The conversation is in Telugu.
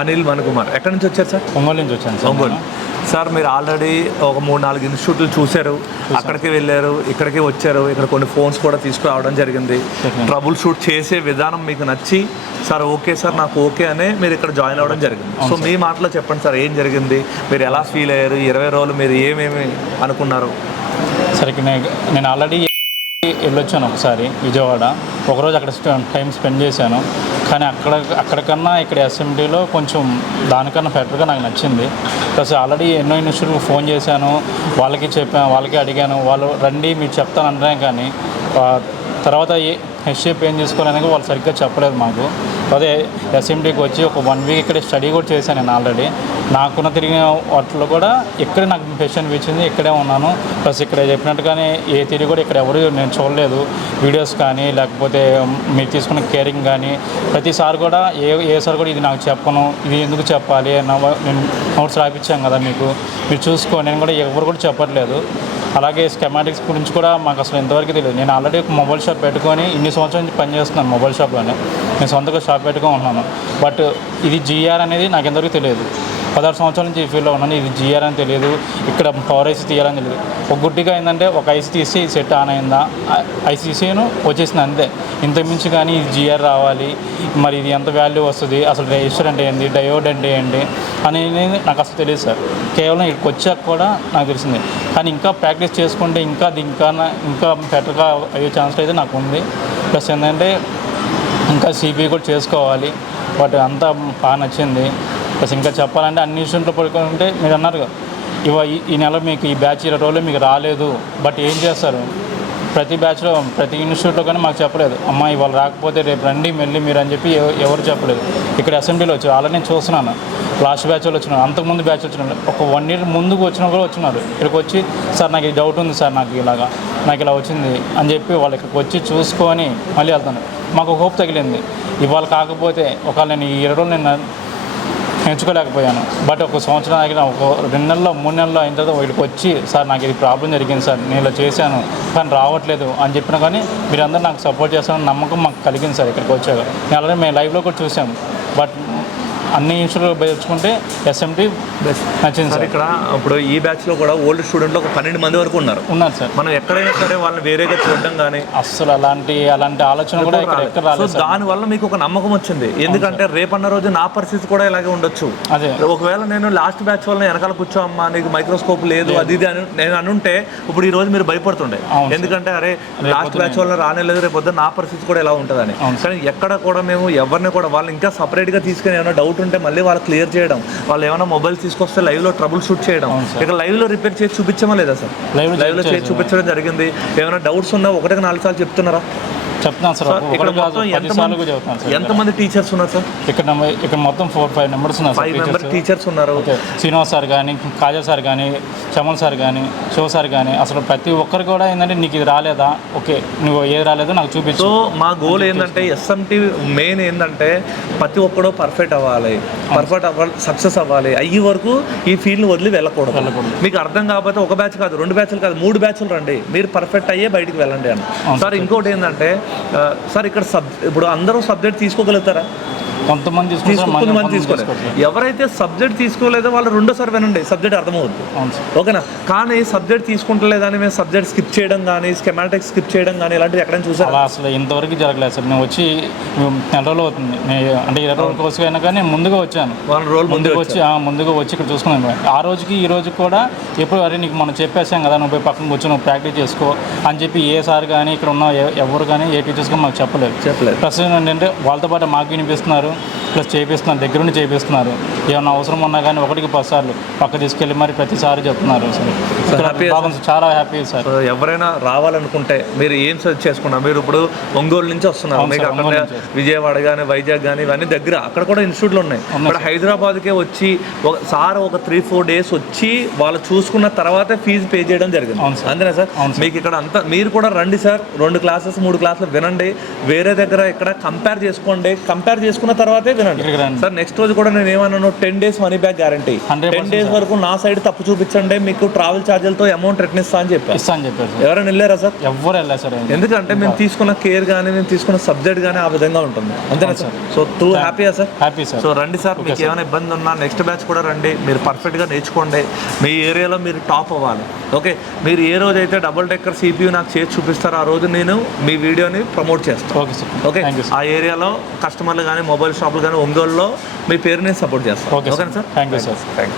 అనిల్ మణికుమార్. ఎక్కడి నుంచి వచ్చారు సార్? ఒంగోలు నుంచి వచ్చాను సార్. ఒంగోలు. సార్ మీరు ఆల్రెడీ ఒక 3-4 ఇన్స్టిట్యూట్లు చూశారు, అక్కడికి వెళ్ళారు, ఇక్కడికి వచ్చారు, ఇక్కడ కొన్ని ఫోన్స్ కూడా తీసుకురావడం జరిగింది. ట్రబుల్ షూట్ చేసే విధానం మీకు నచ్చి సార్ ఓకే సార్ నాకు ఓకే అనే మీరు ఇక్కడ జాయిన్ అవ్వడం జరిగింది. సో మీ మాటలో చెప్పండి సార్, ఏం జరిగింది, మీరు ఎలా ఫీల్ అయ్యారు, 20 రోజులు మీరు ఏమేమి అనుకున్నారు? సరే, నేను ఆల్రెడీ వెళ్ళొచ్చాను ఒకసారి విజయవాడ, ఒకరోజు అక్కడ టైం స్పెండ్ చేశాను. కానీ అక్కడికన్నా ఇక్కడ ఎస్ఎండిలో కొంచెం దానికన్నా బెటర్గా నాకు నచ్చింది. ప్లస్ ఆల్రెడీ ఎన్నో ఇన్స్టిట్యూట్కి ఫోన్ చేశాను, వాళ్ళకి చెప్పాను, వాళ్ళకి అడిగాను, వాళ్ళు రండి మీరు చెప్తాను అంటాను. కానీ తర్వాత హెచ్షేప్ ఏం చేసుకోవాలనేది వాళ్ళు సరిగ్గా చెప్పలేదు మాకు. అదే ఎస్ఎండికి వచ్చి ఒక 1 వీక్ ఇక్కడ స్టడీ కూడా చేశాను నేను ఆల్రెడీ. నాకున్న తిరిగిన వాటిలో కూడా ఇక్కడే నాకు బెస్ట్ అనిపించింది, ఇక్కడే ఉన్నాను. ప్లస్ ఇక్కడ చెప్పినట్టుగానే ఏ తిరిగి కూడా ఇక్కడ ఎవరు నేను చూడలేదు. వీడియోస్ కానీ లేకపోతే మీరు తీసుకున్న కేరింగ్ కానీ ప్రతిసారి కూడా ఏ సార్ కూడా ఇది నాకు చెప్పను, ఇది ఎందుకు చెప్పాలి, నేను నోట్స్ రాయించాను కదా మీకు, మీరు చూసుకో, నేను కూడా ఎవరు కూడా చెప్పట్లేదు. అలాగే స్కెమాటిక్స్ గురించి కూడా మాకు అసలు ఇంతవరకు తెలియదు. నేను ఆల్రెడీ ఒక మొబైల్ షాప్ పెట్టుకొని ఇన్ని సంవత్సరాల నుంచి పనిచేస్తున్నాను మొబైల్ షాప్లోనే, నేను సొంతగా షాప్ పెట్టుకొని ఉన్నాను. బట్ ఇది జిఆర్ అనేది నాకు ఎంతవరకు తెలియదు. 16 సంవత్సరాల నుంచి ఈ ఫీల్డ్లో ఉన్నాను, ఇది జిఆర్ అని తెలియదు, ఇక్కడ పవర్ ఐసీ తీయాలని తెలియదు. ఒక గుడ్డిగా ఏంటంటే ఒక ఐసీ తీసి సెట్ ఆన్ అయిందా, ఐసీసీను వచ్చేసింది అంతే. ఇంతకుమించి కానీ ఇది జిఆర్ రావాలి, మరి ఇది ఎంత వాల్యూ వస్తుంది, అసలు రెజిస్టర్ అంటే ఏంటి, డయోడ్ అంటే ఏంటి అనేది నాకు అసలు తెలియదు సార్. కేవలం ఇక్కడికి వచ్చాక కూడా నాకు తెలిసింది. కానీ ఇంకా ప్రాక్టీస్ చేసుకుంటే ఇంకా బెటర్గా అయ్యే ఛాన్స్ అయితే నాకు ఉంది. ప్లస్ ఏంటంటే ఇంకా సిబిఐ కూడా చేసుకోవాలి. బట్ అంతా బాగా నచ్చింది. ప్లస్ ఇంకా చెప్పాలంటే అన్ని ఇన్స్టిట్యూట్లో పడుకుంటే మీరు అన్నారు ఈ నెల మీకు ఈ బ్యాచ్ 20 రోజులు మీకు రాలేదు, బట్ ఏం చేస్తారు, ప్రతి బ్యాచ్లో ప్రతి ఇన్స్టిట్యూట్లో కానీ మాకు చెప్పలేదు, అమ్మ ఇవాళ రాకపోతే రేపు రండి మళ్ళీ మీరు అని చెప్పి ఎవరు చెప్పలేదు. ఇక్కడ అసెంబ్లీలో వచ్చారు, ఆల్రెడీ నేను చూస్తున్నాను, లాస్ట్ బ్యాచ్లో వచ్చినారు, అంతకుముందు బ్యాచ్ వచ్చినారు, ఒక 1 year ముందుకు వచ్చిన కూడా వచ్చినారు. ఇక్కడికి వచ్చి సార్ నాకు ఈ డౌట్ ఉంది సార్, నాకు ఇలా వచ్చింది అని చెప్పి వాళ్ళు ఇక్కడికి వచ్చి చూసుకొని మళ్ళీ వెళ్తాను. మాకు హోప్ తగిలింది, ఇవాళ కాకపోతే ఒకవేళ నేను ఈ 20 రోజులు నేను నేర్చుకోలేకపోయాను. బట్ ఒక సంవత్సరం ఆగిన ఒక 2 నెలల్లో 3 నెలల్లో అయిన తర్వాత వీళ్ళకి వచ్చి సార్ నాకు ఇది ప్రాబ్లం జరిగింది సార్, నేను ఇలా చేశాను కానీ రావట్లేదు అని చెప్పినా కానీ మీరందరూ నాకు సపోర్ట్ చేస్తారని నమ్మకం మాకు కలిగింది సార్. ఇక్కడికి వచ్చాక నేను ఆల్రెడీ మేము లైవ్లో కూడా చూసాము. బట్ అన్ని ఇన్స్టిట్యూట్లు పెంచుకుంటే ఎస్ఎండి నచ్చింది సార్. ఇక్కడ ఇప్పుడు ఈ బ్యాచ్లో కూడా ఓల్డ్ స్టూడెంట్లు ఒక 12 మంది వరకు ఉన్నారు సార్. మనం ఎక్కడైనా సరే వాళ్ళని వేరేగా చూడడం కానీ అసలు అలాంటి ఆలోచన కూడా ఎక్కడ రాలేదు. దానివల్ల మీకు ఒక నమ్మకం వచ్చింది, ఎందుకంటే రేపన్న రోజు నా పరిస్థితి కూడా ఇలాగే ఉండొచ్చు. అదే ఒకవేళ నేను లాస్ట్ బ్యాచ్ వల్ల వెనకాల కూర్చోమ్మా నీకు మైక్రోస్కోప్ లేదు అది ఇది అని నేను అనుంటే ఇప్పుడు ఈ రోజు మీరు భయపడుతుండే, ఎందుకంటే అరే లాస్ట్ బ్యాచ్ వల్ల రానేలేదు రేపు పొద్దున్న నా పరిస్థితి కూడా ఎలా ఉంటుందని. కానీ ఎక్కడ కూడా మేము ఎవరిని కూడా వాళ్ళు ఇంకా సపరేట్గా తీసుకుని ఏమైనా డౌట్ ఉంటే మళ్ళీ వాళ్ళు క్లియర్ చేయడం, వాళ్ళు ఏమైనా మొబైల్ తీసుకొస్తే లైవ్లో ట్రబుల్ షూట్ చేయడం, ఇక లైవ్లో రిపేర్ చేసి చూపించమా లేదా సార్? లైవ్లో చేసి చూపించడం జరిగింది. ఏమైనా డౌట్స్ ఉన్నా 1-4 సార్లు చెప్తున్నారా? చెప్తున్నాను సార్. ఎంతమంది టీచర్స్ ఉన్నారు సార్? ఇక్కడ మొత్తం 4-5 మెంబర్స్ ఉన్నారు. 5 మెంబర్ టీచర్స్ ఉన్నారు. శ్రీనివాస్ సార్ కానీ, కాజా సార్ కానీ, చమల్ సార్ కానీ, శివ సార్ కానీ, అసలు ప్రతి ఒక్కరు కూడా ఏంటంటే నీకు ఇది రాలేదా, ఓకే నువ్వు ఏది రాలేదో నాకు చూపించు. సో మా గోల్ ఏంటంటే ఎస్ఎంటీ మెయిన్ ఏంటంటే ప్రతి ఒక్కడో పర్ఫెక్ట్ అవ్వాలి, సక్సెస్ అవ్వాలి, అయ్యే వరకు ఈ ఫీల్డ్ వదిలి వెళ్ళకూడదు. మీకు అర్థం కాకపోతే ఒక బ్యాచ్ కాదు, 2 బ్యాచ్లు కాదు, 3 బ్యాచ్లు రండి, మీరు పర్ఫెక్ట్ అయ్యే బయటికి వెళ్ళండి అని. సార్ ఇంకోటి ఏంటంటే సార్ ఇక్కడ ఇప్పుడు అందరూ సబ్జెక్ట్ తీసుకోగలుగుతారా? కొంతమంది తీసుకోలేదు. ఎవరైతే సబ్జెక్ట్ తీసుకోలేదో వాళ్ళు రెండోసారి వినండి, సబ్జెక్ట్ అర్థమవుద్ది, ఓకేనా? కానీ సబ్జెక్ట్ తీసుకుంటలేదని మేము సబ్జెక్ట్ స్కిప్ చేయడం కానీ స్కెమాటిక్స్ స్కిప్ చేయడం కానీ ఇలాంటివి ఎక్కడైనా చూసారు? అసలు ఇంతవరకు జరగలేదు సార్. నేను వచ్చి 1 నెల రోజులు అవుతుంది, అంటే 20 రోజుల కోసం అయినా కానీ నేను ముందుగా వచ్చాను, 1 రోజు ముందుగా వచ్చి ఇక్కడ చూసుకున్నాను. ఆ రోజుకి ఈ రోజు కూడా ఎప్పుడు అరే నీకు మనం చెప్పేసాం కదా, నువ్వు పోయి పక్కన వచ్చి నువ్వు ప్రాక్టీస్ చేసుకో అని చెప్పి ఏ సార్ కానీ ఇక్కడ ఉన్న ఎవరు కానీ ఏ టీచర్స్ కానీ మాకు చెప్పలేదు. ప్రస్తుతం ఏంటంటే వాళ్ళతో పాటు మాకు వినిపిస్తున్నారు, ప్లస్ చేపిస్తున్నారు, దగ్గరుండి చేపిస్తున్నారు. ఏమన్నా అవసరం ఉన్నా కానీ 1కి 10 సార్లు పక్క తీసుకెళ్ళి మరి ప్రతిసారి చెప్తున్నారు. చాలా హ్యాపీ సార్. ఎవరైనా రావాలనుకుంటే మీరు ఏం సర్చ్ చేసుకున్నారు? మీరు ఇప్పుడు ఒంగోలు నుంచి వస్తున్నారు, మీకు అక్కడ విజయవాడ కానీ వైజాగ్ కానీ ఇవన్నీ దగ్గర, అక్కడ కూడా ఇన్స్టిట్యూట్లు ఉన్నాయి. ఇక్కడ హైదరాబాద్కే వచ్చి సార్ ఒక 3-4 days వచ్చి వాళ్ళు చూసుకున్న తర్వాతే ఫీజు పే చేయడం జరిగింది, అంతేనా సార్? మీకు ఇక్కడ అంతా మీరు కూడా రండి సార్, 2 క్లాసెస్ 3 క్లాసులు వినండి, వేరే దగ్గర ఇక్కడ కంపేర్ చేసుకోండి, కంపేర్ చేసుకున్న తర్వాతే రండి ఇక్కడికి రండి. సార్. నెక్స్ట్ రోజు కూడా నేను ఏమన్నాను, 10 days money back guarantee. 100% 10 days వరకు నా సైడ్ తప్పు చూపించండి, మీకు ట్రావెల్ ఛార్జీలతో అమౌంట్ రిటర్న్ ఇస్తా అని చెప్పాను. ఇస్తా అని చెప్పారు సార్. ఎవరైనా వెళ్ళారా సార్? ఎవ్వరు వెళ్ళారు సార్. ఎందుకంటే మేము తీసుకున్న కేర్ కానీ మేము తీసుకున్న సబ్జెక్ట్ కానీ ఆ విధంగా ఉంటుంది, అంతేనా సార్? సో టూ హ్యాపీయా సార్? Happy sir. సో రండి సార్, మీకు ఏమైనా ఇబ్బంది ఉన్నా నెక్స్ట్ బ్యాచ్ కూడా రండి, మీరు పర్ఫెక్ట్గా నేర్చుకోండి, మీ ఏరియాలో మీరు టాప్ అవ్వాలి. ఓకే, మీరు ఏ రోజు అయితే డబుల్ డెక్కర్ CPU నాకు చేసి చూపిస్తారో ఆ రోజు నేను మీ వీడియోని ప్రమోట్ చేస్తాను. Okay sir. ఓకే, ఆ ఏరియాలో కస్టమర్లు కానీ మొబైల్ షాపులు కానీ ఒంగోలులో మీ పేరు నేను సపోర్ట్ చేస్తాను. ఓకే ఓకేనా sir? Thank you sir. Thank you.